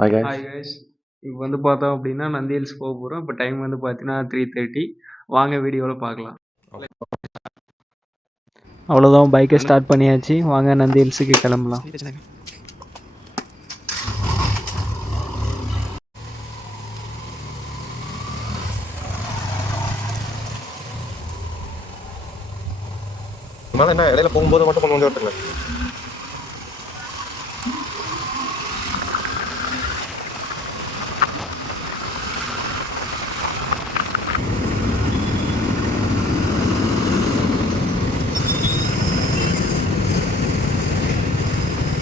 Hi guys. Hi guys. இப்போ வந்து பார்த்தோம் அப்படின்னா நந்தி ஹில்ஸ் போக போகிறோம். இப்போ டைம் வந்து பார்த்தீங்கன்னா 3:30. வாங்க வீடியோவில் பார்க்கலாம். அவ்வளோதான், பைக்கை ஸ்டார்ட் பண்ணியாச்சு. வாங்க நந்தி ஹில்ஸுக்கு கிளம்பலாம். என்ன இடையில போகும்போது மட்டும் கொஞ்சம் ஓட்டுங்க.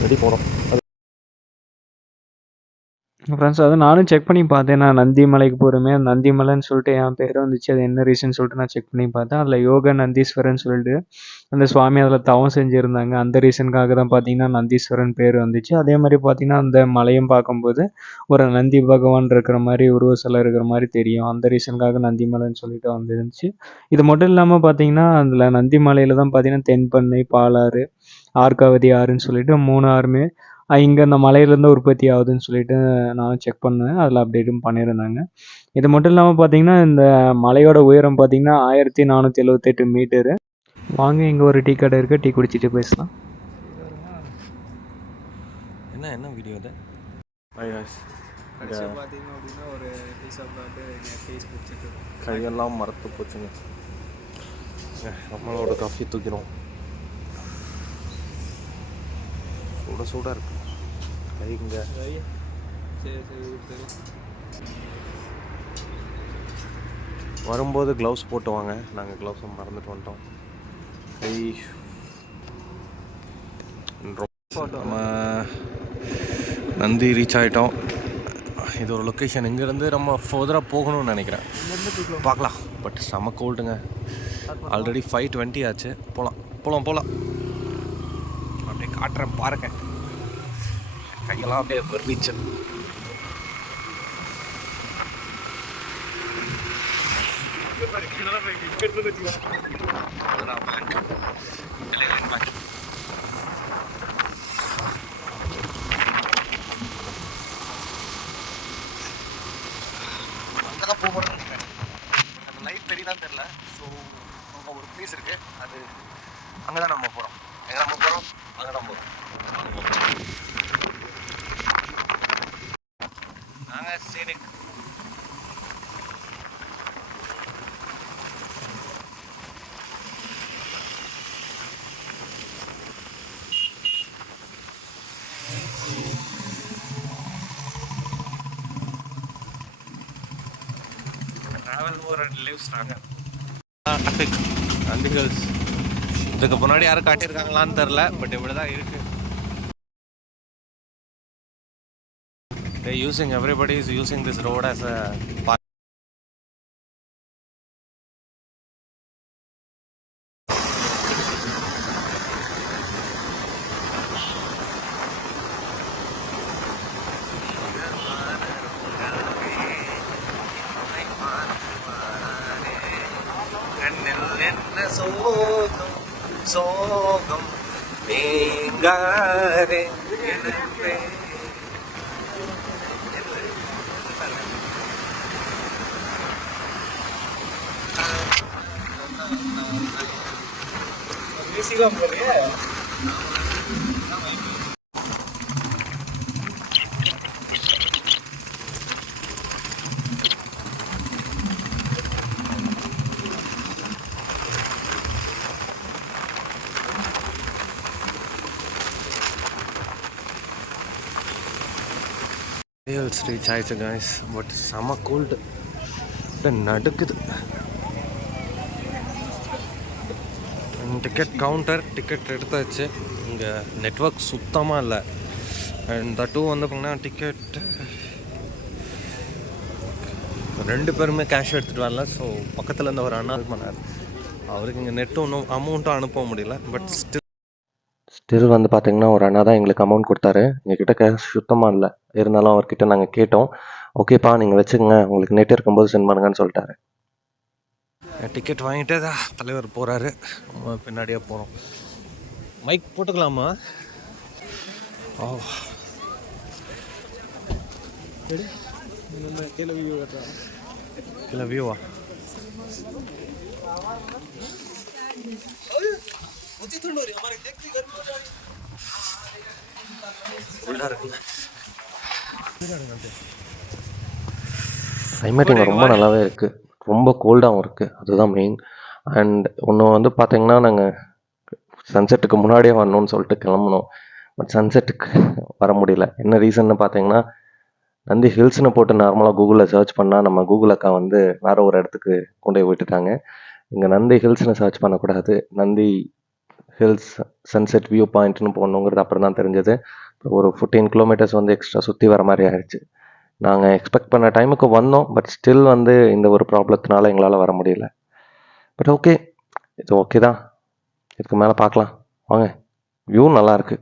ரெடி போகிறோம். ஃப்ரெண்ட்ஸ், அதை நானும் செக் பண்ணி பார்த்தேன். நான் நந்தி மலைக்கு போகிறோமே, நந்தி மலைன்னு சொல்லிட்டு என் பேர் வந்துச்சு. அது என்ன ரீசன் சொல்லிட்டு நான் செக் பண்ணி பார்த்தேன். அதில் யோக நந்தீஸ்வரன் சொல்லிட்டு அந்த சுவாமி அதில் தவம் செஞ்சுருந்தாங்க. அந்த ரீசனுக்காக தான் பார்த்தீங்கன்னா நந்தீஸ்வரன் பேர் வந்துச்சு. அதே மாதிரி பார்த்தீங்கன்னா அந்த மலையும் பார்க்கும்போது ஒரு நந்தி பகவான் இருக்கிற மாதிரி, உருவ சிலை இருக்கிற மாதிரி தெரியும். அந்த ரீசனுக்காக நந்தி மலைன்னு சொல்லிட்டு வந்துருந்துச்சு. இது மட்டும் இல்லாமல் பார்த்தீங்கன்னா அதில் நந்தி மலையில் தான் பார்த்தீங்கன்னா தென்பண்ணை, பாலாறு, ஆர்காவதி ஆறுன்னு சொல்லிட்டு 3 ஆறுமே இங்கே இந்த மலையிலேருந்து உற்பத்தி ஆகுதுன்னு சொல்லிட்டு நானும் செக் பண்ணேன். அதில் அப்டேட்டும் பண்ணியிருந்தாங்க. இது மட்டும் இல்லாமல் பார்த்தீங்கன்னா இந்த மலையோட உயரம் பார்த்தீங்கன்னா 1478 மீட்டரு. வாங்க, இங்கே ஒரு டீ கடை இருக்குது, டீ குடிச்சிட்டு பேசலாம். என்ன வீடியோ இது? Hi guys. பார்த்தீங்க அப்படின்னா ஒரு டீ சாப்பிட்டு டீஸ் குடிச்சிட்டு கையெல்லாம் மரத்து போச்சுங்க. நம்மளோட காஃபி தூக்கிறோம். சூடாக இருக்கு கைங்க. சரி சரி சரி. வரும்போது க்ளவுஸ் போட்டு வாங்க. நாங்கள் க்ளவுஸை மறந்துட்டு வந்துட்டோம். கை நம்ம நந்தி ரீச் ஆகிட்டோம். இது ஒரு லொக்கேஷன். இங்கேருந்து நம்ம ஃபர்தராக போகணும்னு நினைக்கிறேன். பார்க்கலாம். பட் செம்ம கோல்டுங்க. ஆல்ரெடி 5:20 ஆச்சு. போகலாம். அப்படியே காட்டுறேன் பாருங்க. கையெல்லாம் அப்படியே வெறிச்சல். அங்கதான் போகிறோம். அந்த லைட் தெரியுதான் தெரியல. ஸோ அங்கே ஒரு பிளேஸ் இருக்கு. அது அங்கே தான் நம்ம போகிறோம். எங்கே நம்ம போகிறோம்? அங்கே தான் போகிறோம். நாங்கள் சரி ட்ராவல் ஒரு லிவ்ஸ் நாங்கள் நந்தி ஹில்ஸ். இதுக்கு முன்னாடி யாரும் காட்டியிருக்காங்களான்னு தெரில. பட் இப்படி தான் இருக்குது. Everybody is using this road as a park. சோகம் நீங்காரே மியூசிக்லாம் போறியா? ஹில்ஸ் ரீச் ஆயிடுச்சு கைஸ். பட் செம கோல்டு, நடுக்குது. டிக்கெட் கவுண்டர் டிக்கெட் எடுத்தாச்சு. இங்கே நெட்ஒர்க் சுத்தமாக இல்லை. அண்ட் தட்டு வந்து பார்த்தீங்கன்னா டிக்கெட் 2 பேருமே கேஷ் எடுத்துகிட்டு வரல. ஸோ பக்கத்தில் இருந்த ஒரு அண்ணா பண்ணார். அவருக்கு இங்கே நெட்டும் ஒன்றும் அமௌண்ட்டும் அனுப்ப முடியல. பட் ஸ்டில் வந்து பார்த்திங்கன்னா ஒரு அண்ணா தான் எங்களுக்கு அமௌண்ட் கொடுத்தாரு. எங்ககிட்ட கேஷ் சுத்தமாக இல்லை. இருந்தாலும் அவர்கிட்ட நாங்கள் கேட்டோம். ஓகேப்பா நீங்கள் வச்சுக்கோங்க, உங்களுக்கு நெட் இருக்கும்போது சென்ட் பண்ணுங்கன்னு சொல்லிட்டாரு. டிக்கெட் வாங்கிட்டு தலைவர் போகிறாரு. பின்னாடியே போகிறோம். மைக் போட்டுக்கலாமா? ஓ கீழே வியூவா கிளைமேட் ரொம்ப நல்லாவே இருக்குது, ரொம்ப கோல்டாகவும் இருக்குது, அதுதான் மெயின். அண்ட் ஒன்று வந்து பார்த்தீங்கன்னா நாங்கள் சன்செட்டுக்கு முன்னாடியே வரணும்னு சொல்லிட்டு கிளம்புனோம். பட் சன்செட்டுக்கு வர முடியல. என்ன ரீசன்னு பார்த்தீங்கன்னா, நந்தி ஹில்ஸ்னு போட்டு நார்மலாக கூகுளில் சர்ச் பண்ணால் நம்ம கூகுள் அக்கா வந்து வேறு ஒரு இடத்துக்கு கொண்டு போய் விட்டுட்டாங்க. இங்கே நந்தி ஹில்ஸ்னு சர்ச் பண்ணக்கூடாது, நந்தி ஹில்ஸ் சன்செட் வியூ பாயிண்ட்னு போடணுங்கிறது அப்புறம் தான் தெரிஞ்சது. ஒரு 14 கிலோமீட்டர்ஸ் வந்து எக்ஸ்ட்ரா சுற்றி வர மாதிரி ஆயிடுச்சு. நாங்கள் எக்ஸ்பெக்ட் பண்ண டைமுக்கு வந்தோம், பட் ஸ்டில் வந்து இந்த ஒரு ப்ராப்ளத்தினால எங்களால் வர முடியல. பட் ஓகே, இது ஓகே தான். இதுக்கு மேலே பார்க்கலாம் வாங்க. வியூ நல்லாயிருக்கு.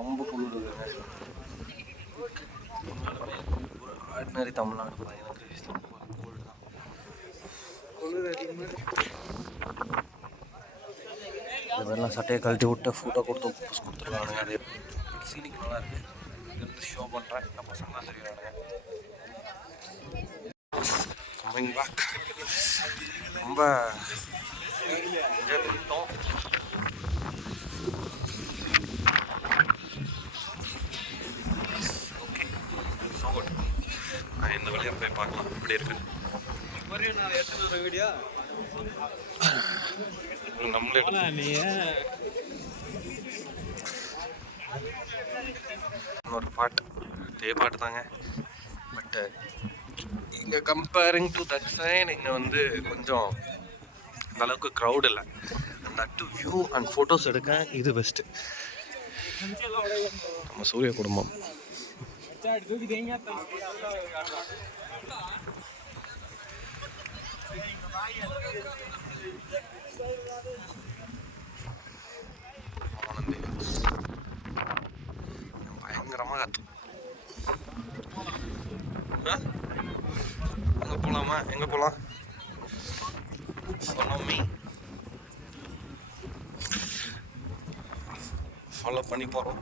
ரொம்ப குளிருதுங்க. ஆர்டினரி தமிழ்நாடு எனக்கு ரொம்ப கோல்டு தான். இதெல்லாம் சட்டையை கழட்டி விட்டு ஃபோட்டோ கொடுத்துருக்கானுங்க. அது சீனிக்கு நல்லா இருக்குது. இருந்து ஷோ பண்ணுறேன், நம்ம பசங்க தான் தெரியாதுங்க. கம்மிங் பேக் ரொம்ப என்ஜாய் பண்ணிட்டோம். இந்த வழியாக போய் பார்க்கலாம் எப்படி இருக்குது. நம்மளே ஒரு பாட்டு இதே பாட்டு தாங்க. பட்டு இங்கே கம்பேரிங் டு தட் சைட் இங்கே வந்து கொஞ்சம் அந்தளவுக்கு க்ரௌட் இல்லை. That to view and photos எடுக்க இது பெஸ்ட்டு. நம்ம சூரிய குடும்பம் பயங்கரமாக கத்தும். அங்கே போகலாமா? எங்கே போகலாம்? ஃபாலோ பண்ணி போகிறோம்.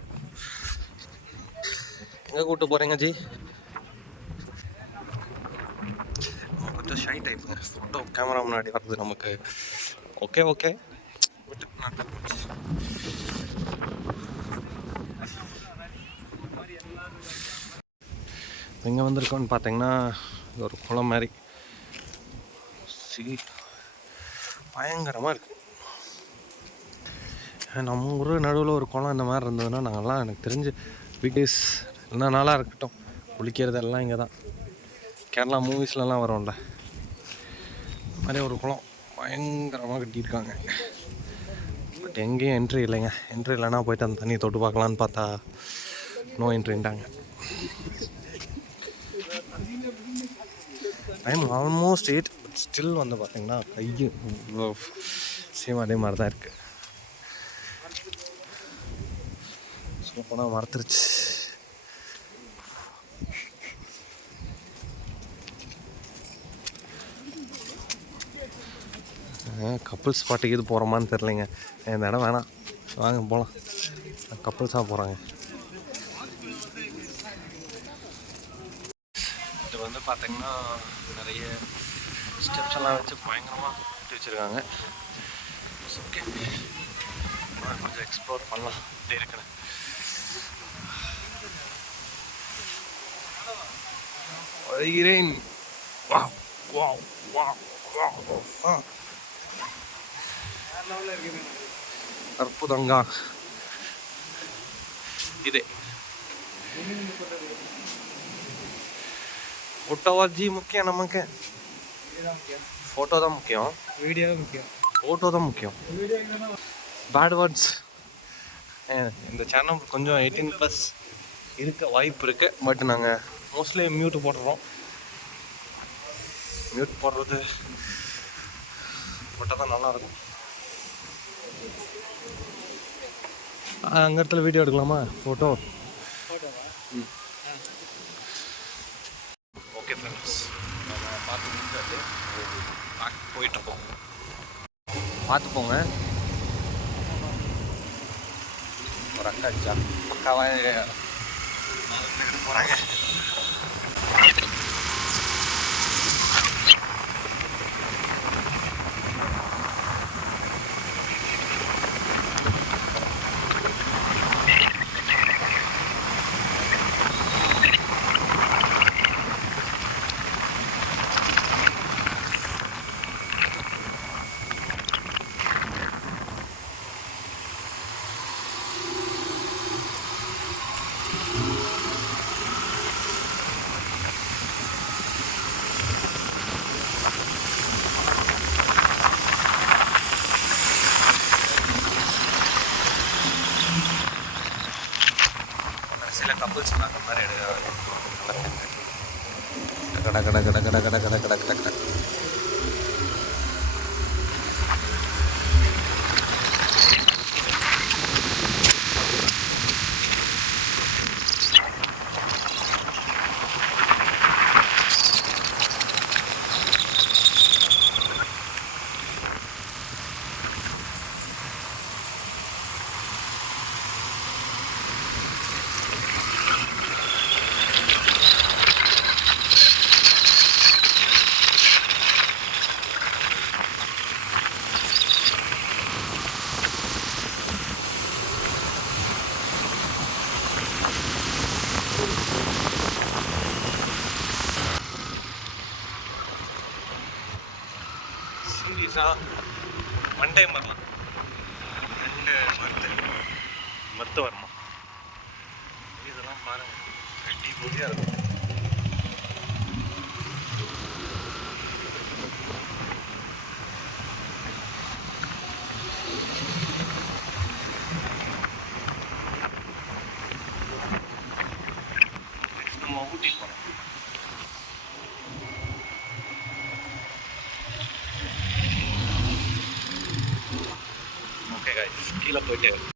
எங்கே கூப்பிட்டு போகிறீங்க ஜி? கொஞ்சம் ஷை டைப்புங்க, ஃபோட்டோ கேமரா முன்னாடி வர்றது நமக்கு ஓகே ஓகே. பட் எங்கே வந்திருக்கோன்னு பார்த்தீங்கன்னா இது ஒரு குளம் மாதிரி பயங்கரமாக இருக்குது. நம்ம ஊர் நடுவில் ஒரு குளம் இந்த மாதிரி இருந்ததுன்னா நாங்கள்லாம் எனக்கு தெரிஞ்சு வீக்டேஸ் என்ன நாளாக இருக்கட்டும் குளிக்கிறதெல்லாம் இங்கே தான். கேரளா மூவிஸ்லலாம் வரும்ல மாதிரி ஒரு குளம் பயங்கரமாக கட்டியிருக்காங்க. பட் எங்கேயும் என்ட்ரி இல்லைங்க. என்ட்ரி இல்லைன்னா போய்ட்டு அந்த தண்ணி தொட்டு பார்க்கலான்னு பார்த்தா நோ என்ட்ரின்ட்டாங்க. Time almost 8. ஸ்டில் வந்து பார்த்திங்கன்னா கையும் சேம் அதே மாதிரி தான் இருக்குது. போனால் மறந்துருச்சு. கப்புள்ஸ் ஸ்பாட்டுக்கு இது போகிறோமான்னு தெரிலைங்க. இந்த இடம் வேணாம், வாங்க போகலாம். கப்புள்ஸாக போகிறாங்க. இது வந்து பார்த்திங்கன்னா நிறைய ஸ்டெப்ஸ் எல்லாம் வச்சு பயங்கரமாக கட்டி வச்சுருக்காங்க. ஓகே, கொஞ்சம் எக்ஸ்ப்ளோர் பண்ணலாம். இப்படி இருக்குன்னு வருகிறேன். அற்புதங்கா ಇದೆ. ಫೋಟೋವಾಜಿ ಮುಖ್ಯ, ನಮಗೆ ಫೋಟೋ தான் முக்கியம், வீடியோ தான் முக்கியம், ஃபோட்டோ தான் முக்கியம். பேட் வேர்ட்ஸ் இந்த சேனல் கொஞ்சம் 18+ இருக்க வாய்ப்பு இருக்குது. பட் நாங்கள் மோஸ்ட்லி மியூட் போடுறோம். மியூட் போடுறது போட்டால் தான் நல்லாயிருக்கும். அங்கே இடத்துல வீடியோ எடுக்கலாமா, ஃபோட்டோ? ஓகே ஃப்ரெண்ட்ஸ், நம்ம பார்த்து முடிஞ்சாச்சு. போயிட்டுருக்கோம், பார்த்து போங்க. ஒரு அக்கா பக்காவாக போகிறாங்க. சில கப்புள்ஸ் அந்த மாதிரி எடுக்கிறாங்க. கட கட கட கட கட கட கட கட கட. சீரியஸாக ஒன் டைம் வரலாம், 2 மருத்து வரணும். இதெல்லாம் பாருங்கள், கட்டி பொடியாக இருக்கும். நம்ம ஊட்டி போகிறோம். ஓகே காய்ஸ், கீழே போயிட்டு